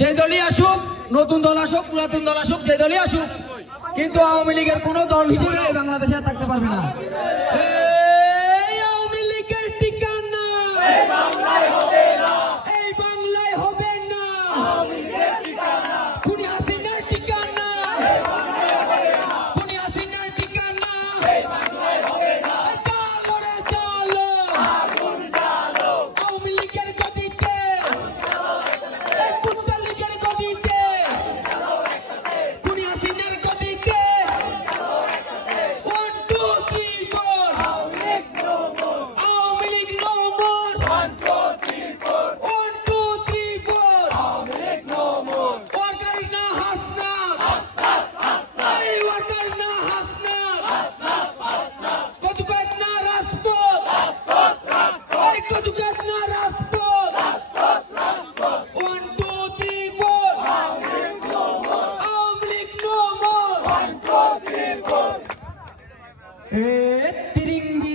যে দলই আসুক, নতুন দল আসুক, পুরাতন দল আসুক, যে দলই আসুক, কিন্তু আওয়ামী লীগের কোনো দল হিসেবে বাংলাদেশে আর থাকতে পারবে না। আওয়ামী লীগের ঠিকানা এই বাংলায় হবে না, এই বাংলায় হবে না। আওয়ামী লীগের ঠিকানা খুনি হাসিনার ঠিকানা এই বাংলায় হবে না, খুনি হাসিনার ঠিকানা এই বাংলায় হবে না। চালো রে চালো, আগুন জ্বালো, আওয়ামী লীগের গদিতে, কুত্তা লীগের গদিতে, খুনি হাসিনার গদিতে। 1 2 3 4 Awami League no more, Awami League no more. 1 2 3 4 1 2 3 4 Awami League no more. Worker না হাসনা, হাসনাত হাসনাত, এই ওয়ার্কার না হাসনা, হাসনাত হাসনাত। কচুকাত না রাজপথ, রাজপথ রাজপথ, এই কচুকাত না রাজপথ, রাজপথ রাজপথ। 1 2 3 4 Awami League no more, Awami League no more. 1 2 3 4 তিরিঙ্গি